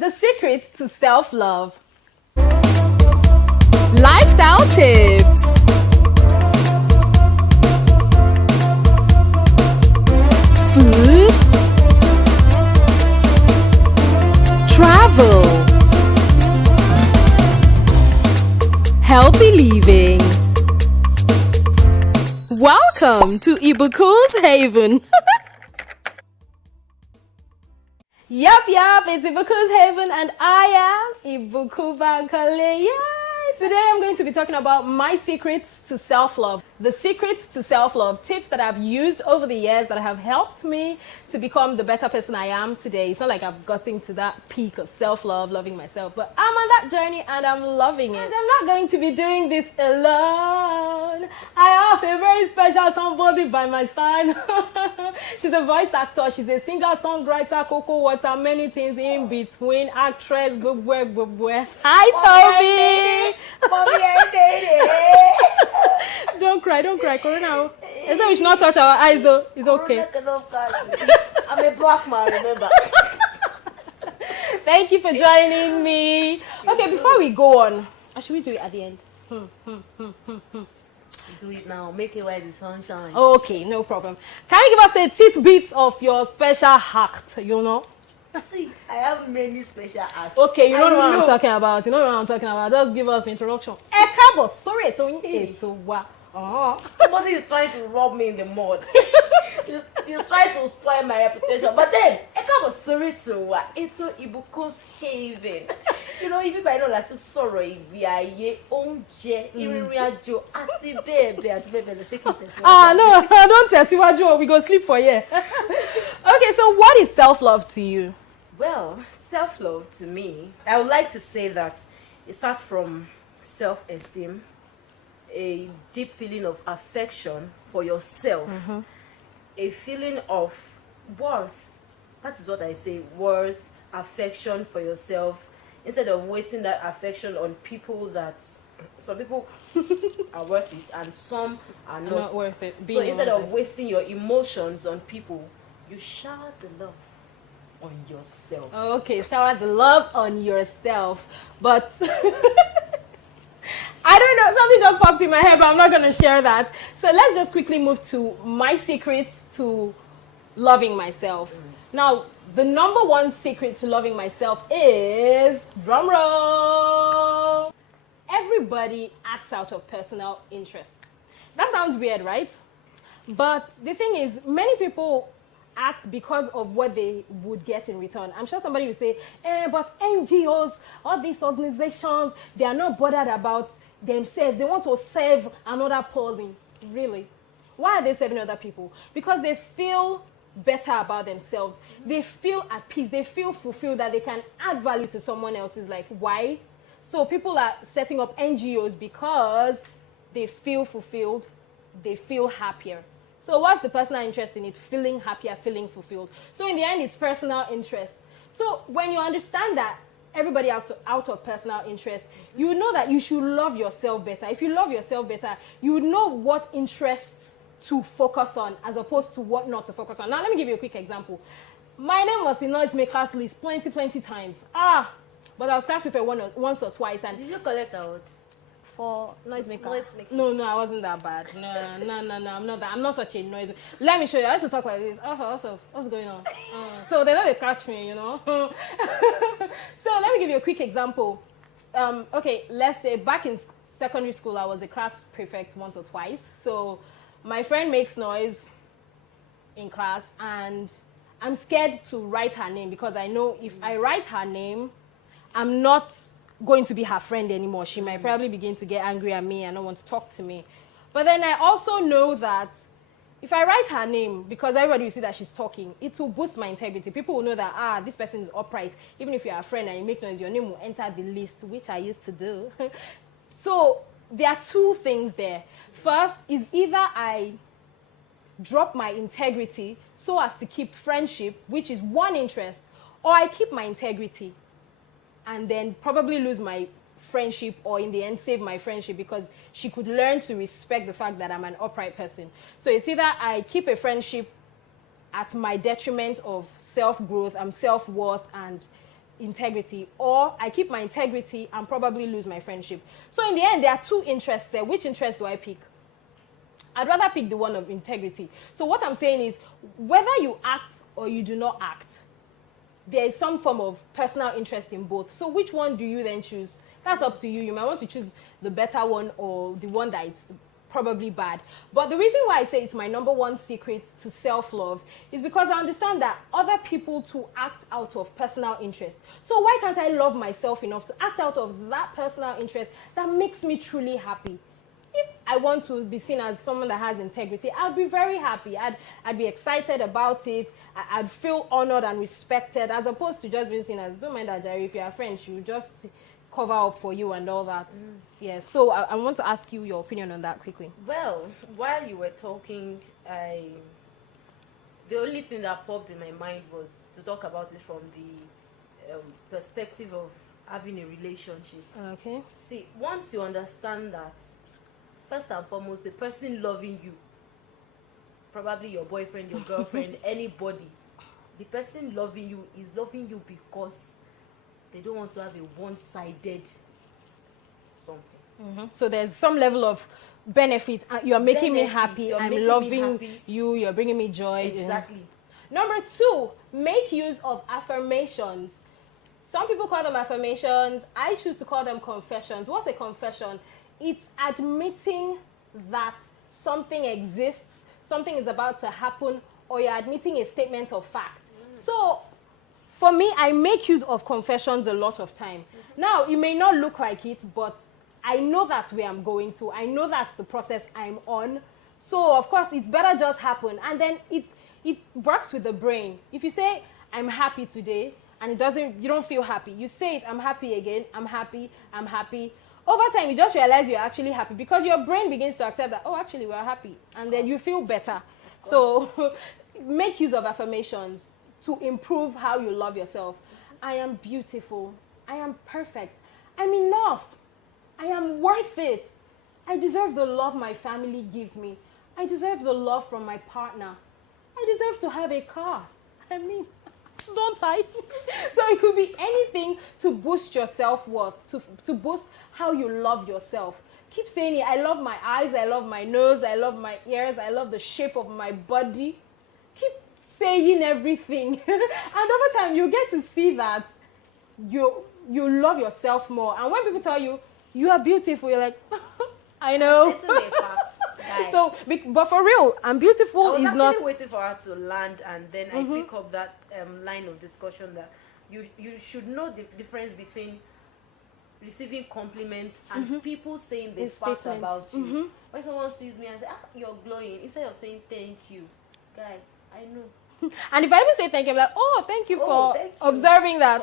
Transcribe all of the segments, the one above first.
The secret to self-love. Lifestyle tips. Food. Travel. Healthy living. Welcome to Ibuku's Haven. Yup, it's Ibuku's Haven and I am Ibuku Bankole. Yay! Today I'm going to be talking about my secrets to self-love. The secrets to self-love, tips that I've used over the years that have helped me to become the better person I am today. It's not like I've gotten to that peak of self-love, loving myself, but I'm on that journey and I'm loving it. And I'm not going to be doing this alone. I have a very special somebody by my side. She's a voice actor, she's a singer, songwriter, cocoa water, many things in between, actress, blah. Hi, Toby! Mommy, I did it. Don't cry, Corona. It's like we should not touch our eyes, though. It's okay. I'm a black man, remember. Thank you for joining me. Okay, before we go on, or should we do it at the end? Do it now. Make it while the sun shines. Okay, no problem. Can you give us a tidbit of your special act, See, I have many special acts. Okay, you know what I'm talking about. Just give us an introduction. Sorry, Somebody is trying to rub me in the mud. He's trying to spoil my reputation. But then, sorry to Ibuku's Haven. If I know that it's sorry, we are ye own jet, Iriajo, Ati shaking this. No, don't tell Siwaju, we go sleep for you. Okay, so what is self-love to you? Well, self-love to me, I would like to say that it starts from self-esteem, a deep feeling of affection for yourself, a feeling of worth. That is what I say, worth, affection for yourself, instead of wasting that affection on people that some people are worth it and some are not worth it. So instead of wasting your emotions on people, you shower the love on yourself. Okay, shower the love on yourself. But I don't know, something just popped in my head, but I'm not going to share that. So let's just quickly move to my secrets to loving myself. Now, the number one secret to loving myself is, drum roll, everybody acts out of personal interest. That sounds weird, right? But the thing is, many people act because of what they would get in return. I'm sure somebody will say, but NGOs, all these organizations, they are not bothered about themselves. They want to serve another person. Really? Why are they serving other people? Because they feel better about themselves. They feel at peace. They feel fulfilled that they can add value to someone else's life. Why? So people are setting up NGOs because they feel fulfilled. They feel happier. So what's the personal interest in it? Feeling happier, feeling fulfilled. So in the end, it's personal interest. So when you understand that everybody out of personal interest, you know that you should love yourself better. If you love yourself better, you would know what interests to focus on as opposed to what not to focus on. Now, let me give you a quick example. My name was in Noisemakers list plenty times. But I was class prepared once or twice. And did you collect the award? For noisemaker? No, I wasn't that bad. No, I'm not that. I'm not such a noise. Let me show you. I have to talk like this. What's going on? So they know they catch me, So let me give you a quick example. Okay, let's say back in secondary school, I was a class prefect once or twice. So my friend makes noise in class, and I'm scared to write her name because I know if I write her name, I'm not going to be her friend anymore. She might probably begin to get angry at me and not want to talk to me. But then I also know that if I write her name, because everybody will see that she's talking, it will boost my integrity. People will know that, this person is upright. Even if you're a friend and you make noise, your name will enter the list, which I used to do. So there are two things there. First is either I drop my integrity so as to keep friendship, which is one interest, or I keep my integrity and then probably lose my friendship, or in the end save my friendship, because she could learn to respect the fact that I'm an upright person. So it's either I keep a friendship at my detriment of self-growth, self-worth, and integrity, or I keep my integrity and probably lose my friendship. So in the end, there are two interests there. Which interest do I pick? I'd rather pick the one of integrity. So what I'm saying is, whether you act or you do not act, there is some form of personal interest in both. So which one do you then choose? That's up to you. You might want to choose the better one or the one that is probably bad. But the reason why I say it's my number one secret to self-love is because I understand that other people to act out of personal interest. So why can't I love myself enough to act out of that personal interest that makes me truly happy? If I want to be seen as someone that has integrity, I'd be very happy. I'd be excited about it. I'd feel honored and respected, as opposed to just being seen as, don't mind that, Jerry, if you're a friend, she'll just cover up for you and all that. Yes. So I want to ask you your opinion on that quickly. Well, while you were talking, the only thing that popped in my mind was to talk about it from the perspective of having a relationship. Okay. See, once you understand that, first and foremost, the person loving you, probably your boyfriend, your girlfriend, anybody, the person loving you is loving you because they don't want to have a one-sided something. So there's some level of benefit. You're making me happy. You're I'm making me loving happy. you. You're bringing me joy. Exactly. Number two, make use of affirmations. Some people call them affirmations. I choose to call them confessions. What's a confession? It's admitting that something exists, something is about to happen, or you're admitting a statement of fact. So, for me, I make use of confessions a lot of time. Now, it may not look like it, but I know that's where I'm going to. I know that's the process I'm on. So, of course, it's better just happen. And then it works with the brain. If you say, I'm happy today, and you don't feel happy. You say it, I'm happy again, I'm happy, I'm happy. Over time, you just realize you're actually happy because your brain begins to accept that, oh, actually, we're happy. And then you feel better. So make use of affirmations to improve how you love yourself. I am beautiful. I am perfect. I'm enough. I am worth it. I deserve the love my family gives me. I deserve the love from my partner. I deserve to have a car. I mean, don't I? So it could be anything to boost your self-worth, to boost how you love yourself. Keep saying it. I love my eyes, I love my nose, I love my ears, I love the shape of my body. Keep saying everything. And over time, you get to see that you love yourself more. And when people tell you, you are beautiful, you're like, I know. It's a fact. So, but for real, I'm beautiful I was is actually not... waiting for her to land, and then I pick up that line of discussion that you should know the difference between receiving compliments and people saying the facts about you. When someone sees me and says, you're glowing, instead of saying thank you, guy, I know. And if I even say thank you, I'm like, oh, thank you for observing that.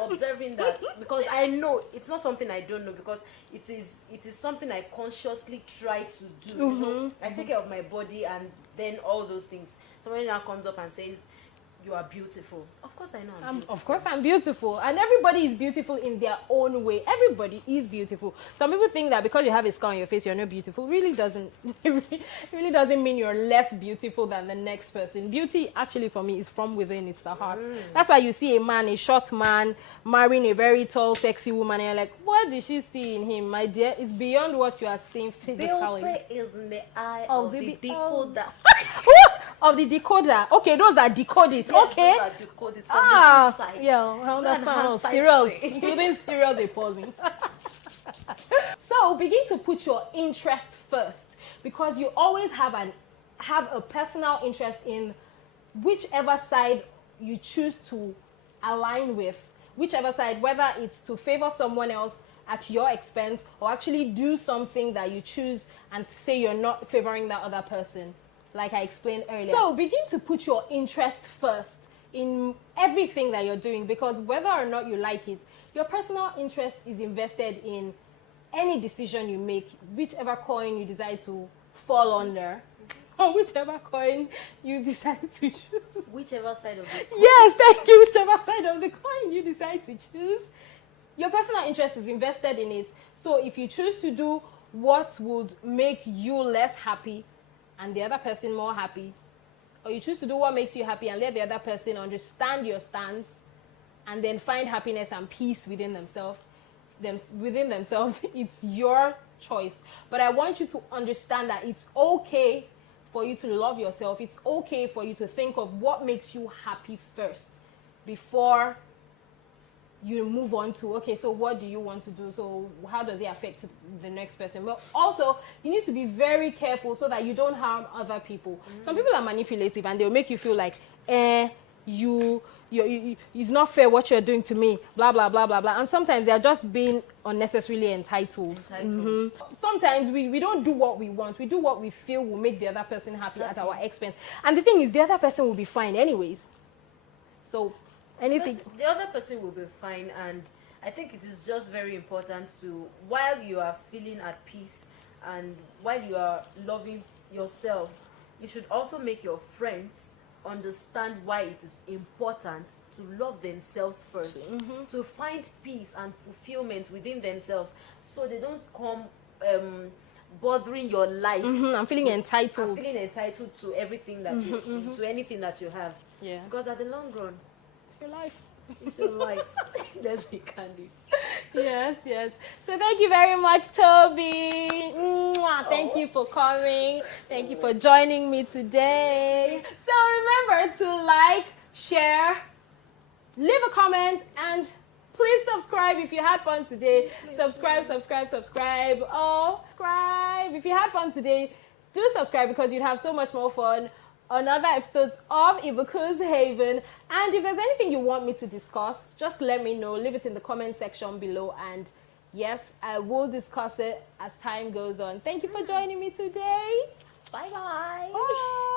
Because I know it's not something I don't know, because it is something I consciously try to do. You know? I take care of my body and then all those things. Somebody now comes up and says, you are beautiful. Of course I know I'm beautiful. Of course I'm beautiful. And everybody is beautiful in their own way. Everybody is beautiful. Some people think that because you have a scar on your face, you're not beautiful. Really doesn't. It really doesn't mean you're less beautiful than the next person. Beauty, actually, for me, is from within. It's the heart. That's why you see a man, a short man, marrying a very tall, sexy woman, and you're like, what did she see in him, my dear? It's beyond what you are seeing physically. Beauty is in the eye of the decoder. Of the decoder. Okay, those are decoded. Yeah, okay. those are decoded from the inside. Yeah, I understand. Cereals, including cereals, are pausing. So begin to put your interest first, because you always have a personal interest in whichever side you choose to align with, whichever side, whether it's to favor someone else at your expense or actually do something that you choose and say you're not favoring that other person, like I explained earlier. So begin to put your interest first in everything that you're doing, because whether or not you like it, your personal interest is invested in any decision you make, whichever coin you decide to fall under, or whichever coin you decide to choose. Whichever side of the coin. Yes, thank you. Whichever side of the coin you decide to choose, your personal interest is invested in it. So if you choose to do what would make you less happy and the other person more happy, or you choose to do what makes you happy and let the other person understand your stance and then find happiness and peace within themselves. It's your choice. But I want you to understand that it's okay for you to love yourself. It's okay for you to think of what makes you happy first before you move on to, okay, so what do you want to do? So how does it affect the next person? But also, you need to be very careful so that you don't harm other people. Some people are manipulative and they'll make you feel like, it's not fair what you're doing to me, blah, blah, blah, blah, blah. And sometimes they're just being unnecessarily entitled. Sometimes we don't do what we want. We do what we feel will make the other person happy at our expense. And the thing is, the other person will be fine anyways. So anything. The other person will be fine, and I think it is just very important to, while you are feeling at peace and while you are loving yourself, you should also make your friends understand why it is important to love themselves first, to find peace and fulfillment within themselves, so they don't come bothering your life. I'm feeling entitled. I'm feeling entitled to everything that to anything that you have. Yeah. Because at the long run, It's your life. it's your life. Let's be candid. Yes. So thank you very much, Toby. Mwah. Thank you for coming. Thank you for joining me today. So remember to like, share, leave a comment, and please subscribe if you had fun today. Subscribe. Oh, subscribe. If you had fun today, do subscribe because you'd have so much more fun on other episodes of Ibuku's Haven. And if there's anything you want me to discuss, just let me know. Leave it in the comment section below. And yes, I will discuss it as time goes on. Thank you for joining me today. Bye-bye. Bye.